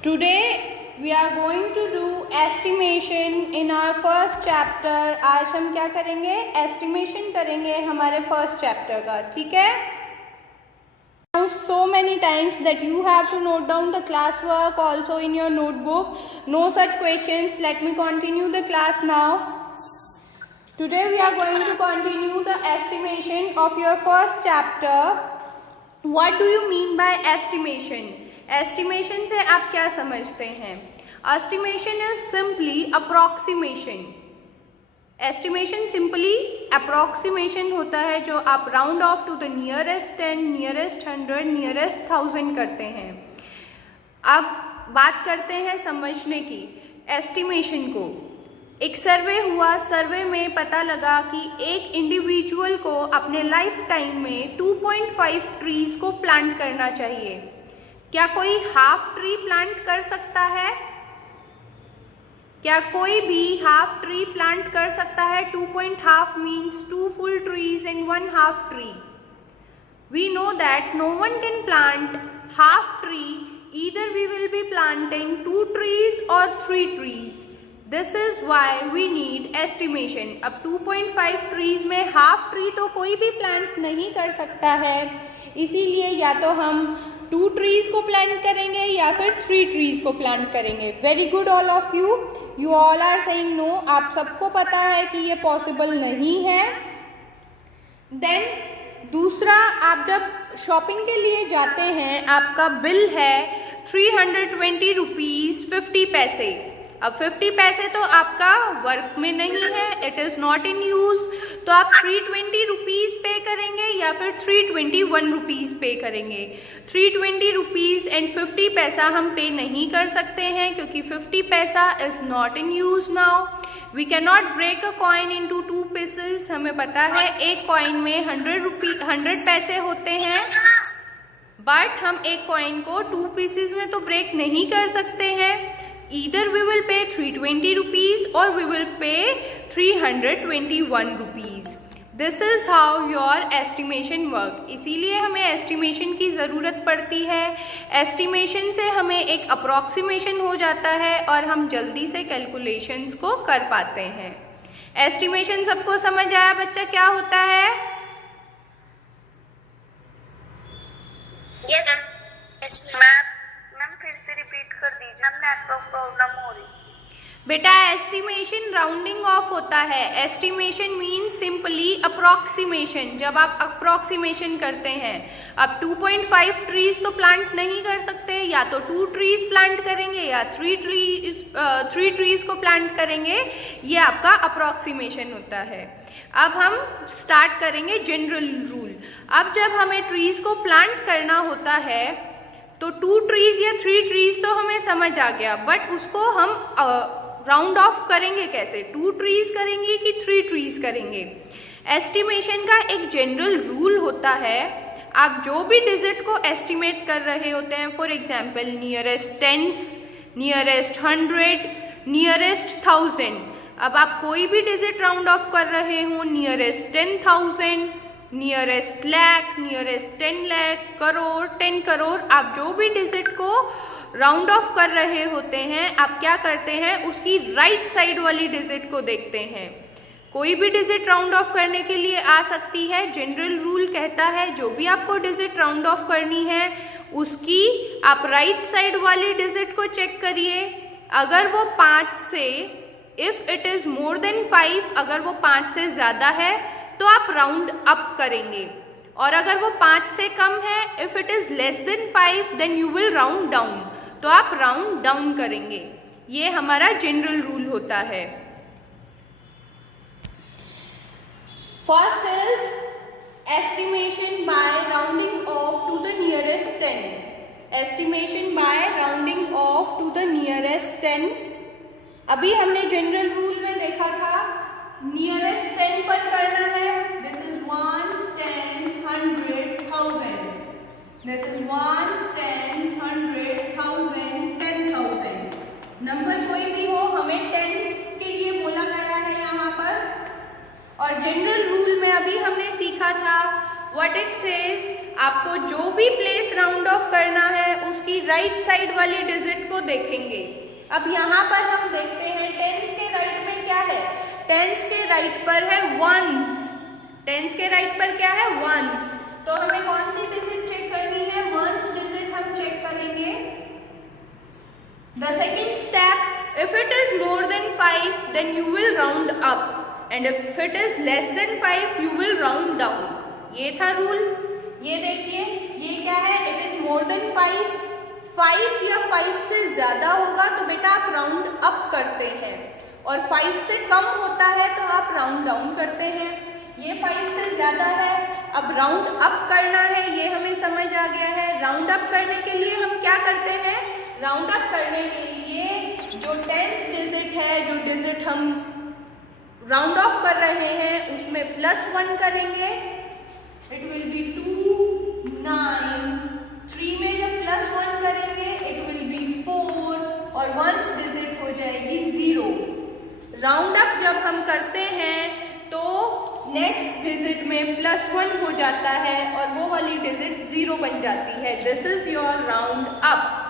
Today we are going to do estimation in our first chapter. आज हम क्या करेंगे? Estimation करेंगे हमारे first chapter का, ठीक है? So many times that you have to note down the class work also in your notebook. No such questions. Let me continue the class now. Today we are going to continue the estimation of your first chapter. What do you mean by estimation? Estimation से आप क्या समझते हैं? Estimation is simply approximation. Estimation simply approximation होता है जो आप round off to the nearest 10, nearest 100, nearest 1000 करते हैं. अब बात करते हैं समझने की. Estimation को एक सर्वे हुआ, सर्वे में पता लगा कि एक इंडिविजुअल को अपने लाइफ टाइम में 2.5 ट्रीज को प्लांट करना चाहिए. क्या कोई हाफ ट्री प्लांट कर सकता है? क्या कोई भी हाफ ट्री प्लांट कर सकता है? 2.5 means 2 full trees and 1 half tree. We know that no one can plant half tree. Either we will be planting 2 trees or 3 trees. This is why we need estimation. अब 2.5 trees में half tree तो कोई भी plant नहीं कर सकता है, इसीलिए या तो हम 2 trees को plant करेंगे या फिर 3 trees को plant करेंगे. Very good all of you. You all are saying no. आप सबको पता है कि ये possible नहीं है. Then दूसरा, आप जब शॉपिंग के लिए जाते हैं, आपका बिल है 320 रुपीज़ 50 पैसे. अब 50 पैसे तो आपका वर्क में नहीं है, it is not in use, तो आप 320 रुपीज़ पे करेंगे या फिर 321 रुपीज़ पे करेंगे. 320 रुपीज़ एंड 50 पैसा हम पे नहीं कर सकते हैं क्योंकि 50 पैसा is not in use now. We can not break a coin into 2 pieces. हमें पता है एक कॉइन में 100 पैसे होते हैं, बट हम एक कॉइन को 2 पीसेस में तो ब्रेक नहीं कर सकते हैं. Either we will pay 320 rupees or we will pay 321 rupees. This is how your estimation work. इसीलिए हमें estimation की ज़रूरत पड़ती है. Estimation से हमें एक approximation हो जाता है और हम जल्दी से calculations को कर पाते हैं. Estimation सबको समझ आया बच्चा क्या होता है? Yes, ma'am. फिर से रिपीट कर दीजिए, नेटवर्क प्रॉब्लम हो रही. बेटा एस्टिमेशन राउंडिंग ऑफ होता है. Estimation means simply approximation. जब आप अप्रॉक्सीमेशन करते हैं, अब 2.5 ट्रीज तो प्लांट नहीं कर सकते, या तो 2 ट्रीज प्लांट करेंगे या 3 ट्रीज को प्लांट करेंगे. ये आपका अप्रॉक्सीमेशन होता है. अब हम स्टार्ट करेंगे जनरल रूल. अब जब हमें ट्रीज को प्लांट करना होता है तो 2 ट्रीज या 3 ट्रीज तो हमें समझ आ गया, बट उसको हम राउंड ऑफ करेंगे कैसे? 2 ट्रीज करेंगे कि 3 ट्रीज करेंगे? एस्टिमेशन का एक जनरल रूल होता है. आप जो भी डिजिट को एस्टिमेट कर रहे होते हैं, for example nearest 10, nearest 100, nearest 1000. अब आप कोई भी डिजिट राउंड ऑफ कर रहे हो, nearest 10,000, nearest lakh, nearest 10 lakh, crore, 10 crore, आप जो भी डिजिट को राउंड ऑफ कर रहे होते हैं, आप क्या करते हैं? उसकी राइट साइड वाली डिजिट को देखते हैं. कोई भी डिजिट राउंड ऑफ करने के लिए आ सकती है. जनरल रूल कहता है जो भी आपको डिजिट राउंड ऑफ करनी है उसकी आप राइट साइड वाली डिजिट को चेक करिए. अगर वो 5 से, if it is more than 5, अगर वो 5 से ज़्यादा है तो आप राउंड अप करेंगे, और अगर वो 5 से कम है, if it is less than 5 then you will round down, तो आप राउंड डाउन करेंगे. ये हमारा जनरल रूल होता है. First is estimation by rounding off to the nearest 10. Estimation by rounding off to the nearest 10. अभी हमने जनरल रूल में देखा था नियरेस्ट 10 पर करना है. This is 1s, 10s, 100, 1000. This is 1s, 10s, 100, 1000, 10,000. Number कोई भी हो, हमें टेंस के लिए बोला गया है यहाँ पर. और जनरल रूल में अभी हमने सीखा था व्हाट इट सेज. आपको जो भी प्लेस राउंड ऑफ करना है उसकी राइट साइड वाली डिजिट को देखेंगे। अब यहाँ पर हम देखते हैं टेंस के राइट में क्या है। टेंस के राइट पर है वंस। टेंस के राइट पर क्या है? वंस। तो हमें कौन सी डिजिट चेक करनी है? वंस डिजिट हम चेक करेंगे। The second step, if it is more than 5 then you will round up and if it is less than 5 you will round down। ये था रूल। ये देखिए ये क्या है? it is more than 5, 5 या 5 से ज्यादा होगा तो बेटा आप राउंड अप करते हैं, और 5 से कम होता है तो आप राउंड डाउन करते हैं। ये 5 से ज्यादा है, अब राउंड अप करना है, ये हमें समझ आ गया है। राउंड अप करने के लिए हम क्या करते हैं? राउंड अप करने के लिए जो टेंस डिजिट है, जो डिजिट हम राउंड ऑफ कर रहे हैं उसमें +1 करेंगे। इट विल बी 2, 9, 3 में जब +1 करेंगे इट विल बी 4 और वंस डिजिट हो जाएगी 0। राउंड अप जब हम करते हैं तो नेक्स्ट डिजिट में +1 हो जाता है और वो वाली डिजिट 0 बन जाती है। This is your round up.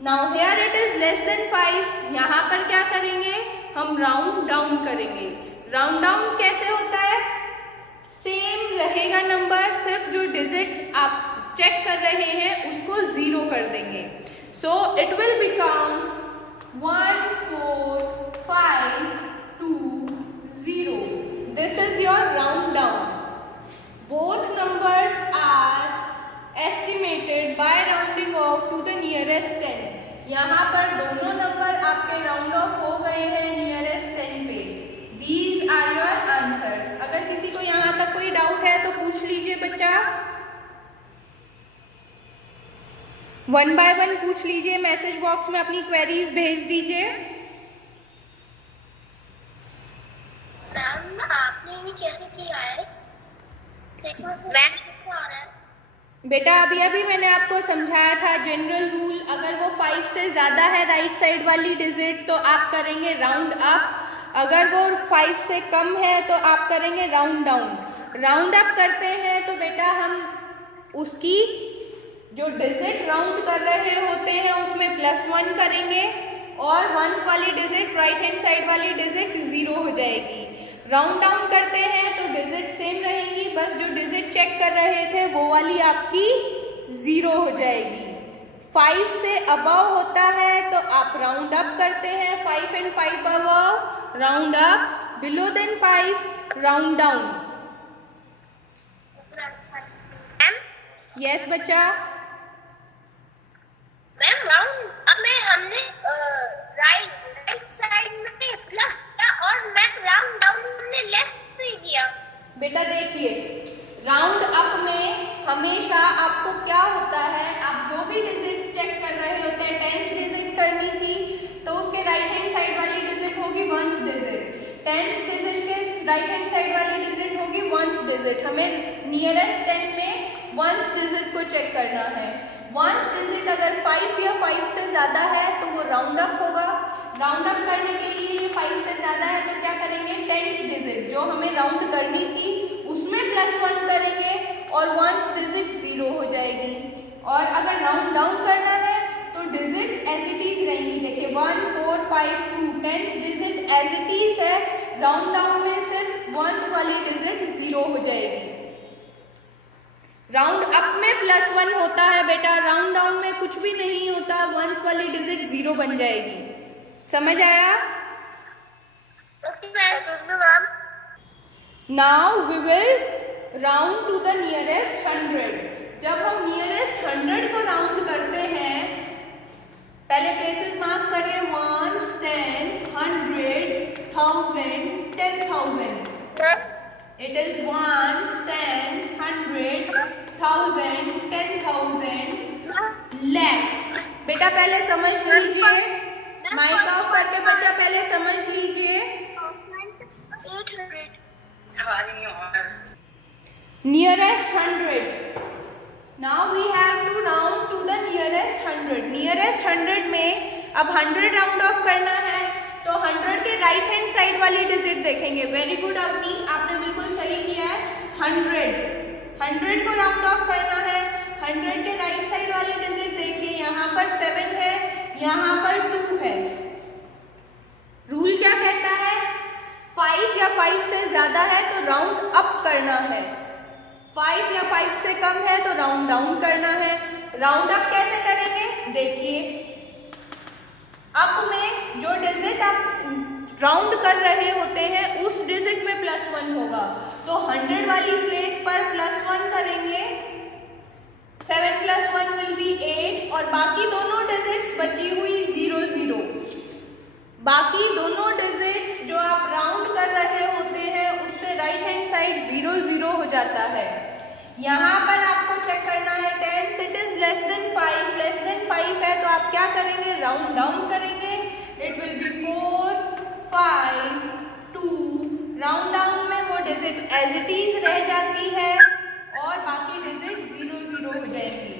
Now here it is less than 5, यहाँ पर क्या करेंगे? हम राउंड डाउन करेंगे। राउंड डाउन कैसे होता है? सेम रहेगा नंबर, सिर्फ जो डिजिट आप चेक कर रहे हैं उसको 0 कर देंगे। So it will become 1, 4, 5, 2, 0। This is your round down. Both numbers are estimated by rounding off to the nearest 10। यहाँ पर दोनों नंबर आपके राउंड ऑफ हो गए हैं नियरेस्ट 10 पे। These are your answers। अगर किसी को यहाँ तक कोई डाउट है तो पूछ लीजिए बच्चा, 1 by 1 पूछ लीजिए, मैसेज बॉक्स में अपनी क्वेरीज भेज दीजिए। आपने ये कैसे किया है? बेटा अभी मैंने आपको समझाया था जनरल रूल। अगर वो 5 से ज़्यादा है राइट साइड वाली डिजिट तो आप करेंगे राउंड अप, अगर वो 5 से कम है तो आप करेंगे राउंड डाउन। राउंड अप करते हैं तो बेटा हम उसकी जो डिजिट राउंड कर रहे होते हैं उसमें +1 करेंगे और वंस वाली डिजिट राइट हैंड साइड वाली डिजिट 0 हो जाएगी। राउंड डाउन करते हैं तो डिजिट सेम रहेंगी, बस जो डिजिट चेक कर रहे थे वो वाली आपकी 0 हो जाएगी। 5 से अबव होता है तो आप राउंड अप करते हैं, 5 and 5 above round up, below than 5 round down. Yes बच्चा। मैम राउंड अब में हमने राइट साइड में प्लस किया और मैम राउंड डाउन हमने लेस किया। बेटा देखिए राउंड अप में हमेशा आपको क्या होता है, आप जो भी डिजिट चेक कर रहे होते हैं, टेंस डिजिट करनी थी तो उसके राइट हैंड साइड वाली डिजिट होगी वंस डिजिट, टेंस डिजिट के राइट हैंड साइड वाली डिजिट होगी वंस डिजिट। हमें नियरेस्ट 10 में वंस डिजिट को चेक करना है। वंस डिजिट अगर 5 या 5 से ज्यादा है तो वो राउंड अप होगा। राउंड अप करने के लिए 5 से ज्यादा है तो क्या करेंगे? टेंस डिजिट जो हमें राउंड करनी थी उसमें +1 करेंगे और वंस डिजिट 0 हो जाएगी। और अगर राउंड डाउन करना है तो डिजिट्स एज इट इज रहेंगी। देखिए 1, 4, 5, 2 tens digit as it is है, राउंड डाउन में सिर्फ वंस वाली डिजिट 0 हो जाएगी। राउंड अप में +1 होता है बेटा, राउंड डाउन में कुछ भी नहीं होता, वंस वाली डिजिट 0 बन जाएगी। समझ आया? Now we will round to the nearest 100। जब हम नियरेस्ट 100 को राउंड करते हैं, पहले प्लेसेस मार्क करिए, 1, 10, 100, 1000, 10,000। It is 1, 10, 100, 1000, 10,000, lakh। बेटा पहले समझ लीजिए, माइक ऑफ करके बच्चा पहले समझ लीजिए। 800 nearest 100। Now we have to round to the nearest 100। Nearest 100 में अब 100 राउंड ऑफ करना है तो 100 के राइट हैंड साइड वाली डिजिट देखेंगे। वेरी गुड अवनी, आपने बिल्कुल सही किया है। 100 100 को राउंड ऑफ करना है। 100 के राइट साइड वाले डिजिट देखिए, यहाँ पर 7 है, यहाँ पर 2 है। रूल क्या कहता है? 5 या 5 से ज्यादा है तो राउंड अप करना है, 5 या 5 से कम है तो राउंड डाउन करना है। राउंड अप कैसे करेंगे? देखिए, अप में जो डिजिट आप राउंड कर रहे होते हैं उस डिजिट में +1 होगा, तो 100 वाली प्लेस पर +1 करेंगे, 7 + 1 विल बी 8, और बाकी दोनों डिजिट्स बची हुई 0 0। बाकी दोनों डिजिट्स जो आप राउंड कर रहे होते हैं उससे राइट हैंड साइड 0 0 हो जाता है। यहाँ पर आपको चेक करना है 10 इट इज लेस देन 5 है तो आप क्या करेंगे? राउंड डाउन करेंगे। It will B 4 5 2। Round down में वो डिजिट एज इट इज रह जाती है और बाकी डिजिट 0 0 हो जाएगी।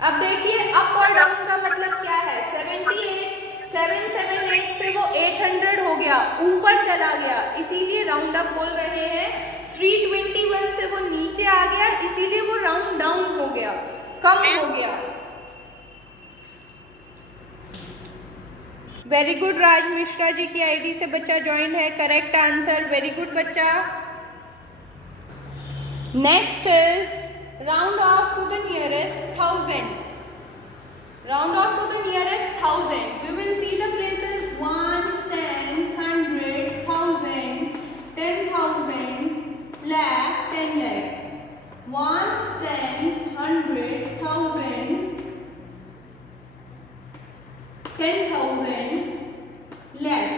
अब देखिए, अप और डाउन का मतलब क्या है? 78 778 से वो 800 हो गया, ऊपर चला गया, इसीलिए राउंड अप बोल रहे हैं। 321 से वो नीचे आ गया, इसीलिए वो राउंड डाउन हो गया, कम हो गया। वेरी गुड, राज मिश्रा जी की आईडी से बच्चा ज्वाइन है, करेक्ट आंसर, वेरी गुड बच्चा। Next is round off to the nearest 1000। Round off to the nearest 1000. We will see the places ones, tens, 100, 1000, 10,000, lakh, 10 lakh. Ones, tens, 100, 1000, 10,000, lakh.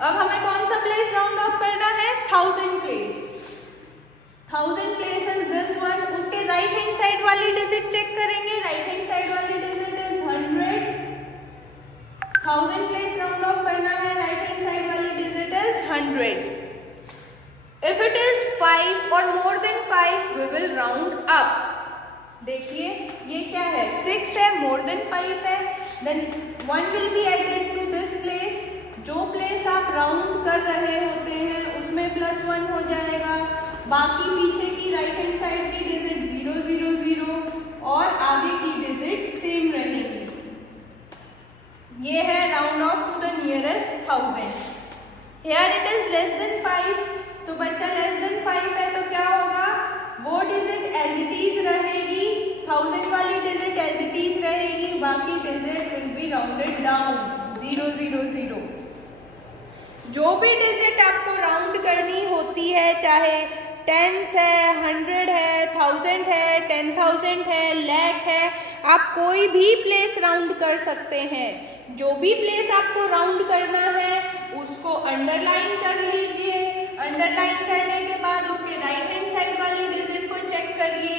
अब हमें कौन सा place round off करना है? 1000 place. 1000 place is this one. उसके right hand side वाली digit check करेंगे। Right hand side वाली डिजिट 1000 प्लेस राउंड ऑफ करना है, राइट हैंड साइड वाली digit is 100। If it is 5 और more than 5 we will round up. देखिए ये क्या है? 6 है, मोर देन 5 है, then 1 will be added to this place. जो प्लेस आप राउंड कर रहे होते हैं उसमें +1 हो जाएगा, बाकी पीछे की राइट हैंड साइड की डिजिट 0 0 0 और आगे की डिजिट सेम रहेगी। ये है round off to the nearest 1000। Here it is less than 5, तो बच्चा लेस देन 5 है तो क्या होगा? वो डिजिट एज इट इज रहेगी, 1000 वाली डिजिट एज इट इज रहेगी, बाकी digit will be rounded down 0 0 0। जो भी डिजिट आपको राउंड करनी होती है, चाहे टेंस है, 100 है, 1000 है, 10,000 है, lakh है, आप कोई भी प्लेस राउंड कर सकते हैं। जो भी प्लेस आपको राउंड करना है उसको अंडरलाइन कर लीजिए। अंडरलाइन करने के बाद उसके राइट हैंड साइड वाली डिजिट को चेक करिए।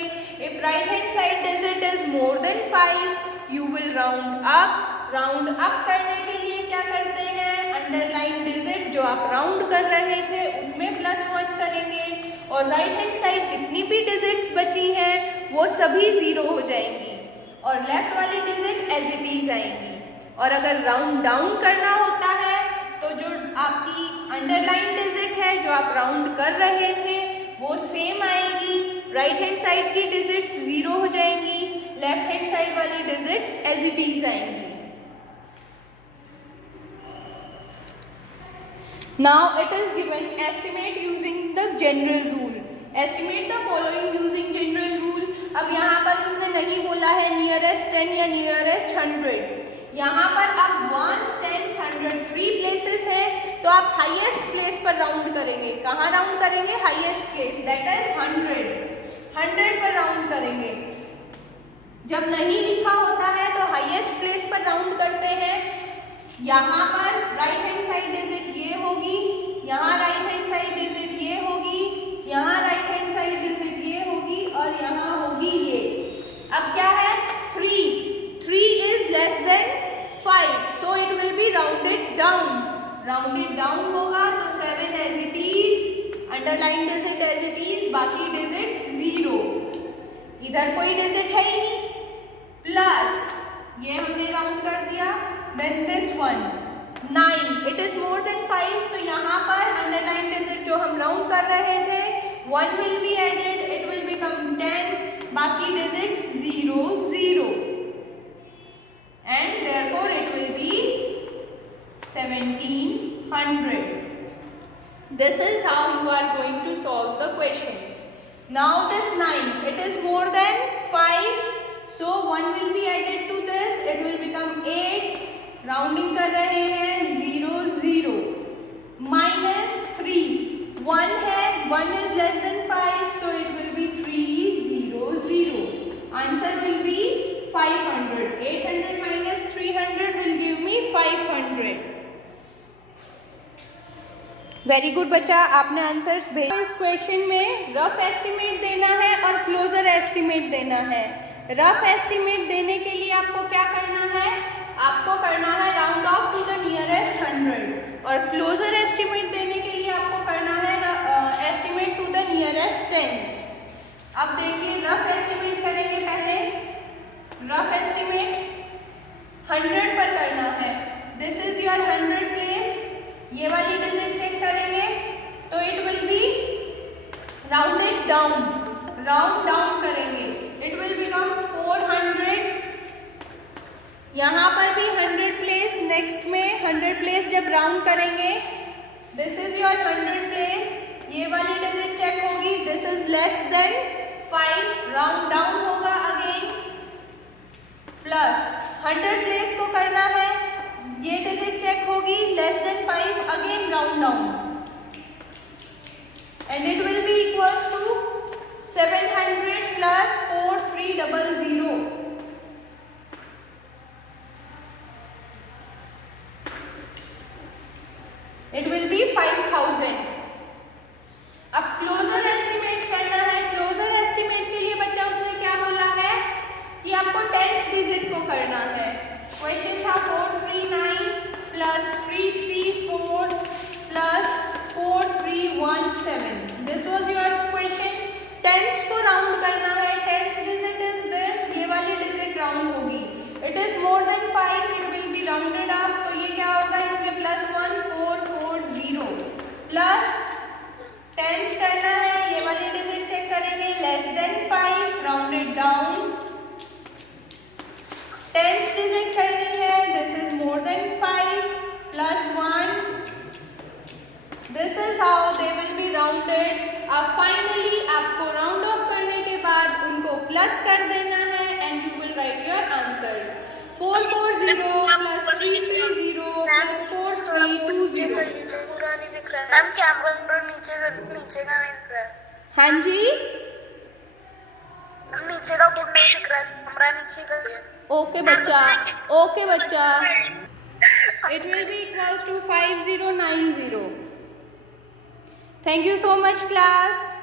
If right hand side digit is more than 5 you will round up. Round up करने के लिए क्या करते हैं? अंडरलाइन डिजिट जो आप राउंड कर रहे थे उसमें +1 करेंगे और राइट हैंड साइड जितनी भी डिजिट्स बची हैं वो सभी 0 हो जाएंगी और लेफ्ट वाली डिजिट एज इट इज आएंगी। और अगर राउंड डाउन करना होता है तो जो आपकी अंडरलाइन डिजिट है जो आप राउंड कर रहे थे वो सेम आएगी, राइट हैंड साइड की डिजिट्स 0 हो जाएंगी, लेफ्ट हैंड साइड वाली डिजिट्स एज इट इज आएंगी। Now it is given estimate using the general rule. Estimate the following using general rule. अब यहाँ पर उसने नहीं बोला है नियरेस्ट 10 या नियरेस्ट 100। यहाँ पर अब 1, 10, 100 3 प्लेसेस है तो आप हाईएस्ट प्लेस पर राउंड करेंगे। कहाँ राउंड करेंगे? हाईएस्ट प्लेस, दैट इज 100 पर राउंड करेंगे। जब नहीं लिखा होता है तो हाईएस्ट प्लेस पर राउंड करते हैं। यहाँ पर राइट हैंड साइड डिजिट ये होगी, यहाँ राइट हैंड साइड डिजिट ये होगी, यहाँ राइट हैंड साइड डिजिट ये होगी और यहाँ होगी ये। अब क्या है? 3 is less than 5 so it will be rounded down. Rounded down होगा तो 7 as it is, underline digit as it is, बाकी डिजिट 0। इधर कोई डिजिट है ही नहीं, प्लस ये हमने राउंड कर दिया। Then this one 9 it is more than 5 तो यहाँ पर अंडरलाइन डिजिट जो हम राउंड कर रहे थे 1 will be added, it will become 10, बाकी digits 0 0, and therefore it will be 1700. This is how you are going to solve the questions. Now this 9, it is more than 5, so 1 will be added to this, it will become 8. Rounding कर रहे हैं 0 0, minus 3, 1 है, 1 is less than 5, so it will be 300. Answer will be 500. 800 minus 300 will give me 500. Very good बच्चा, आपने answers भेजे। इस question में rough estimate देना है और क्लोजर एस्टिमेट देना है। रफ एस्टिमेट देने के लिए आपको क्या करना है, आपको करना है round off to the nearest 100, और क्लोजर एस्टिमेट देने के लिए आपको करना है estimate to the nearest tens. अब देखिए रफ एस्टिमेट करेंगे। पहले रफ एस्टिमेट 100 पर करना है। दिस इज योर 100 प्लेस, ये वाली डिजिट चेक करेंगे तो it will be rounded down, round down करेंगे, इट विल बिकम 400। यहाँ पर भी 100 प्लेस, नेक्स्ट में 100 प्लेस जब राउंड करेंगे, दिस इज योर 100 प्लेस, ये वाली डिजिट चेक होगी, this is less than 5, round down होगा अगेन, प्लस 100 प्लेस को करना है, ये डिजिट चेक होगी, less than 5, again round down, and it will be equals to 700 plus 4300। It will be 5000. अब क्लोजर एस्टिमेट करना है। क्लोजर एस्टिमेट के लिए बच्चा उसने क्या बोला है कि आपको 10 डिजिट को करना है। क्वेश्चन था 439 plus 334 plus 4317। This was your question. 10s को राउंड करना है। 10th डिजिट इज दिस, ये वाली डिजिट राउंड होगी। It is more than 5, it will be rounded up, तो ये क्या होगा, इसमें +1 440 प्लस 10 करना है, ये वाली डिजिट चेक करेंगे, less than 5, rounded down, 10th digit करनी है, this is more than 5 +1, this is how they will be rounded. अब फाइनली आपको राउंड ऑफ करने के बाद उनको प्लस कर देना है and you will write your answers. 440 plus 330 plus 4320। Ma'am camera पर नीचे का नहीं दिख रहा है। हाँ जी, नीचे का बोर्ड नहीं दिख रहा है, कैमरा नीचे का है। ओके बच्चा, ओके बच्चा, it will be equals to 5090। Thank you so much class.